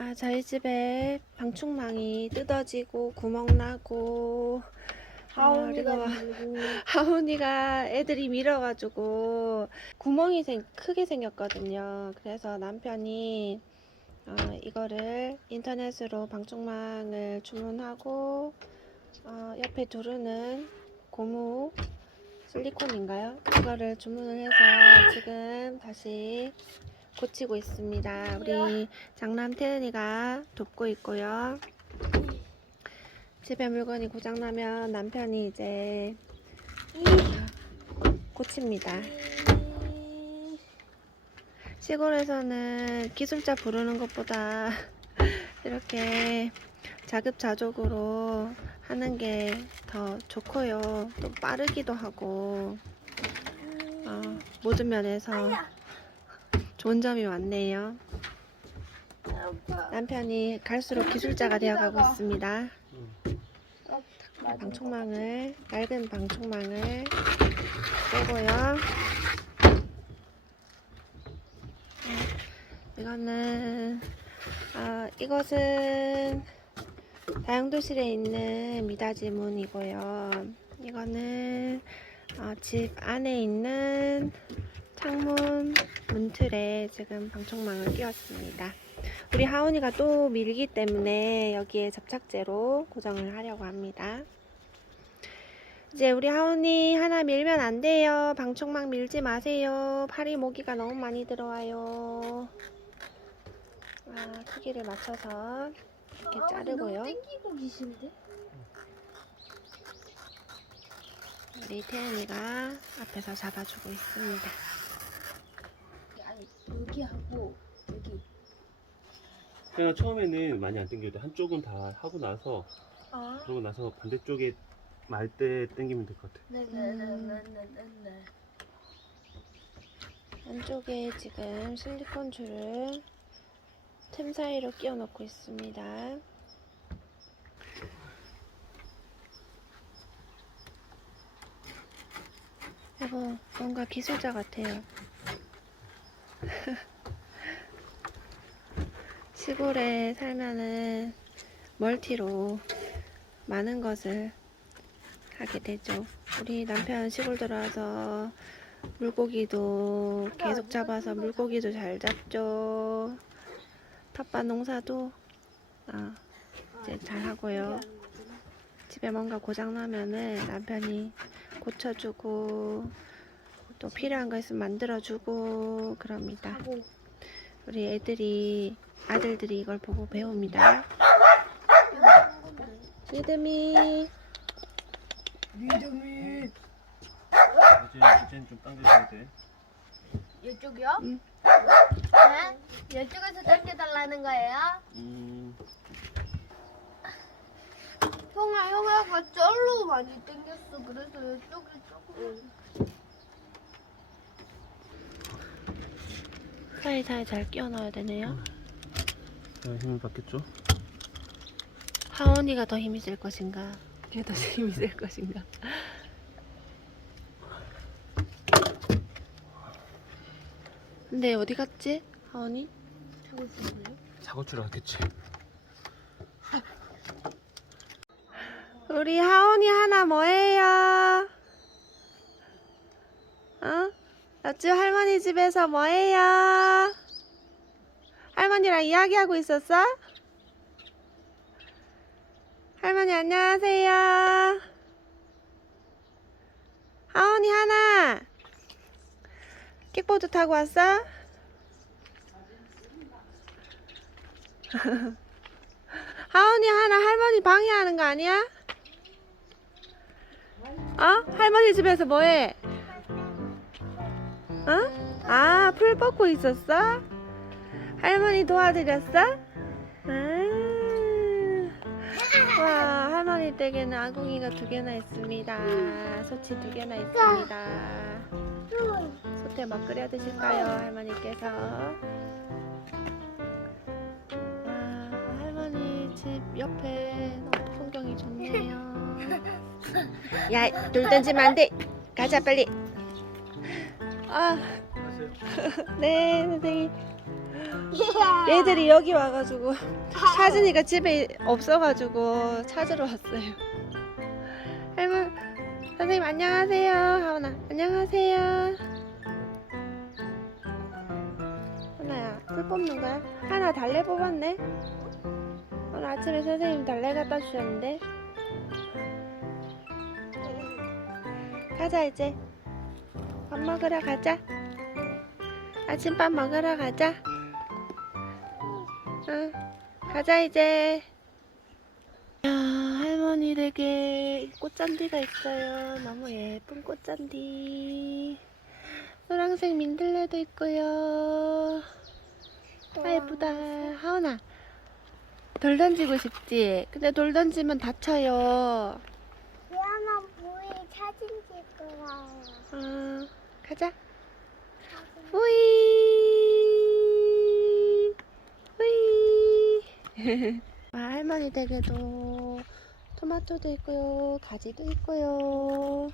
아, 저희 집에 방충망이 뜯어지고 구멍 나고 하온이가 밀고 하온이가 애들이 밀어가지고 구멍이 생, 크게 생겼거든요. 그래서 남편이 어, 이거를 인터넷으로 방충망을 주문하고 어, 옆에 두르는 고무 실리콘인가요? 이거를 주문을 해서 지금 다시 고치고 있습니다. 우리 장남 태은이가 돕고 있고요. 집에 물건이 고장나면 남편이 이제 고칩니다. 시골에서는 기술자 부르는 것보다 이렇게 자급자족으로 하는 게 더 좋고요. 또 빠르기도 하고 어, 모든 면에서 좋은 점이 많네요. 남편이 갈수록 기술자가 되어가고 있습니다. 방충망을 낡은 방충망을 빼고요. 어, 이거는 아, 이것은 다용도실에 있는 미닫이 문이고요. 이거는 어, 집 안에 있는 창문 문틀에 지금 방충망을 끼웠습니다. 우리 하은이가 또 밀기 때문에 여기에 접착제로 고정을 하려고 합니다. 이제 우리 하은이 하나 밀면 안 돼요. 방충망 밀지 마세요. 파리 모기가 너무 많이 들어와요. 아, 크기를 맞춰서 이렇게 자르고요. 땡기고 계신데? 우리 태연이가 앞에서 잡아주고 있습니다. 아니 여기 하고 여기 그냥 처음에는 많이 안 당겨도 한쪽은 다 하고 나서 어? 그러고 나서 반대쪽에 말 때 당기면 될 것 같아. 네네네네네네 안쪽에 지금 실리콘 줄을 틈 사이로 끼워 넣고 있습니다. 여보, 뭔가 기술자 같아요. 시골에 살면은 멀티로 많은 것을 하게 되죠. 우리 남편 시골 들어와서 물고기도 계속 잡아서 물고기도 잘 잡죠. 텃밭 농사도 아, 이제 잘 하고요. 집에 뭔가 고장 나면은 남편이 고쳐주고 또 필요한 거 있으면 만들어주고 그럽니다. 우리 애들이 아들들이 이걸 보고 배웁니다. 믿음이 믿음이 이제 이제는 좀 당겨줘야 돼. 이쪽이요? 응. 네? 이쪽에서 당겨달라는 거예요? 음, 형아 형아가 쩔로 많이 당겼어 그래서 이쪽에 조금 사이사이 잘 끼워 넣어야 되네요. 자, 힘을 받겠죠? 하원이가 더 힘이 셀 것인가? 걔가 더 힘이 셀 것인가? 근데 어디 갔지? 하원이? 하고 있어요. 작업줄 하겠지. 우리 하원이 하나 뭐해요? 어? 옆집 할머니 집에서 뭐해요? 할머니랑 이야기하고 있었어? 할머니 안녕하세요. 하원이 하나. 킥보드 타고 왔어? 하원이 하나 할머니 방해하는 거 아니야? 어? 할머니 집에서 뭐해? 어? 아, 풀 뽑고 있었어? 할머니 도와드렸어? 아. 와, 할머니 댁에는 아궁이가 두 개나 있습니다. 소치 두 개나 있습니다. 소태 뭐 끓여 드실까요, 할머니께서? 와, 할머니 집 옆에 너무 풍경이 좋네요. 야, 돌 던지면 안 돼. 가자 빨리. 아. 네, 선생님. 얘들이 여기 와가지고 찾으니까 집에 없어가지고 찾으러 왔어요. 할머 선생님 안녕하세요. 하원아 안녕하세요. 하나야 풀 뽑는 거야? 하나 달래 뽑았네. 오늘 아침에 선생님 달래 갖다 주셨는데. 가자 이제 밥 먹으러 가자. 아침밥 먹으러 가자. 응, 가자 이제. 야, 할머니 댁에 꽃잔디가 있어요. 너무 예쁜 꽃잔디. 노란색 민들레도 있고요. 아 예쁘다. 하은아, 돌 던지고 싶지? 근데 돌 던지면 다쳐요. 미안한 보이 사진 찍으러. 어, 가자. 우이, 우이. 아, 할머니 댁에도 토마토도 있고요, 가지도 있고요,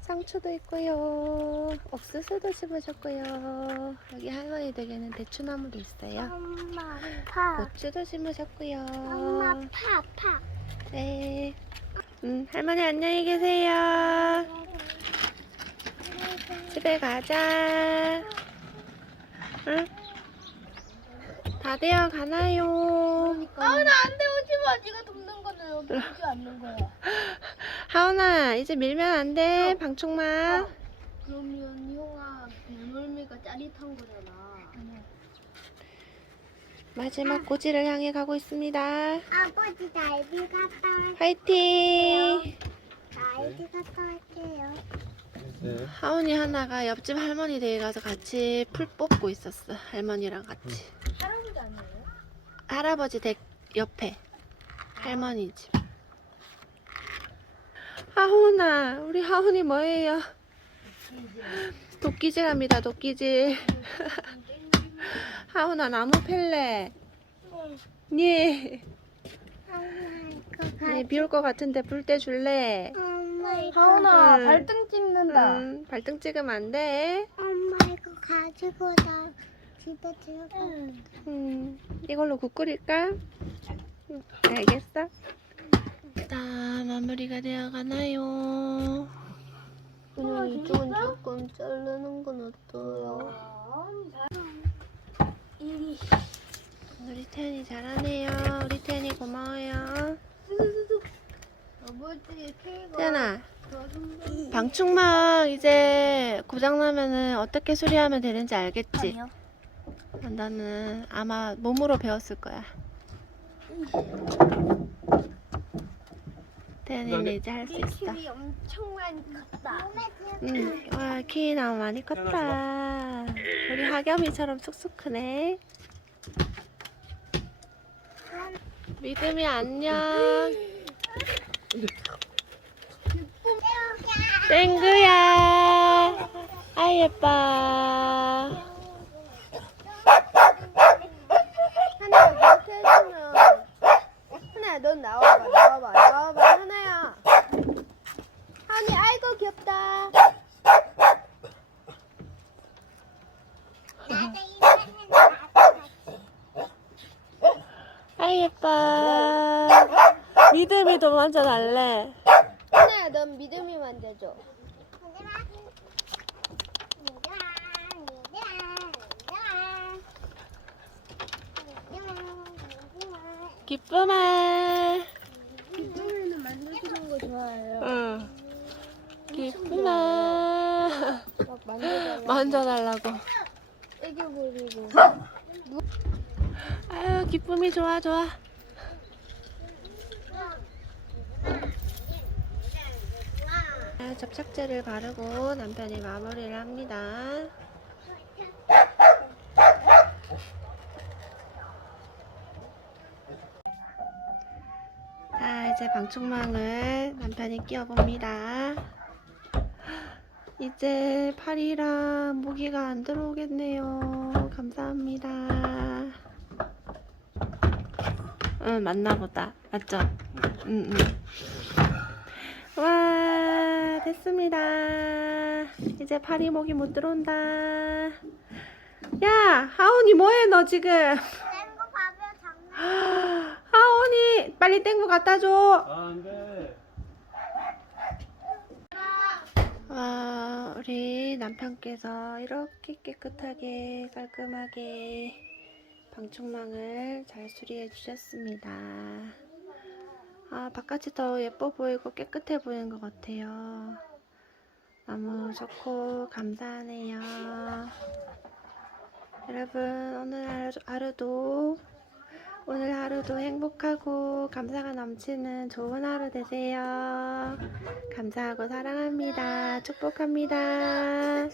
상추도 있고요, 옥수수도 심으셨고요. 여기 할머니 댁에는 대추나무도 있어요. 엄마 파. 고추도 심으셨고요. 엄마 파 파. 네. 음, 할머니 안녕히 계세요. 집에 가자. 응? 다 되어 가나요? 아, 나안 돼, 오지 마. 네가 돕는 거는 여기 오지 않는 거야. 하은아, 이제 밀면 안 돼. 방충망. 그러면 형아 배멀미가 짜릿한 거잖아. 마지막 고지를 향해 가고 있습니다. 아버지 날비 갔다 올 화이팅! 날비 갔다 올게요. 네. 하은이 하나가 옆집 할머니 댁에 가서 같이 풀 뽑고 있었어. 할머니랑 같이. 할아버지 아니에요? 할아버지 댁 옆에 할머니 집. 하훈아, 우리 하훈이 뭐예요? 도끼질합니다, 도끼질. 하훈아, 나무 펠래. 네. 네, 비올 것 같은데 불 때 줄래? 엄마 이거 하은아, 응. 발등 찍는다. 음, 발등 찍으면 안 돼. 엄마 이거 가지고 나 집에 들어가. 음, 이걸로 국 끓일까? 응, 알겠어. 자, 마무리가 되어 가나요? 그냥 이쪽은 조금 자르는 건 어때요? 우리 태연이 잘하네요. 우리 태연이 고마워요. 태연아, 방충망 이제 고장나면은 어떻게 수리하면 되는지 알겠지? 나는 아마 몸으로 배웠을 거야. 태연이는 이제 할 수 있어. 키위 엄청 많이 컸다. 응, 와, 키 너무 많이 컸다. 우리 하겸이처럼 쑥쑥 크네. 믿음이 안녕. 땡그야. 아 예뻐. 하나야 그렇게 해주면 하나야 넌 나와봐 나와봐 나와봐 하나야 하니 아이고 귀엽다 아 예뻐. 믿음이도 먼저 날래. 하나야 넌 믿음이 만져줘 기쁨아. 믿음이는 만져주는 거 좋아해요 응. 기쁨아. 막 만져달라고 만져달라고. 애교 부리고 아유 기쁨이 좋아 좋아. 접착제를 바르고 남편이 마무리를 합니다. 자, 이제 방충망을 남편이 끼워봅니다. 이제 팔이랑 모기가 안 들어오겠네요. 감사합니다. 응, 맞나 보다. 맞죠? 응, 응. 와, 됐습니다. 이제 파리 모기 못 들어온다. 야, 하온이 뭐해 너 지금? 땡고 밥에 장난. 하온이 빨리 땡구 갖다 줘. 아, 안 돼. 와, 우리 남편께서 이렇게 깨끗하게 깔끔하게 방충망을 잘 수리해 주셨습니다. 아, 바깥이 더 예뻐 보이고 깨끗해 보이는 것 같아요. 너무 좋고 감사하네요. 여러분, 오늘 하루, 하루도 오늘 하루도 행복하고 감사가 넘치는 좋은 하루 되세요. 감사하고 사랑합니다. 축복합니다.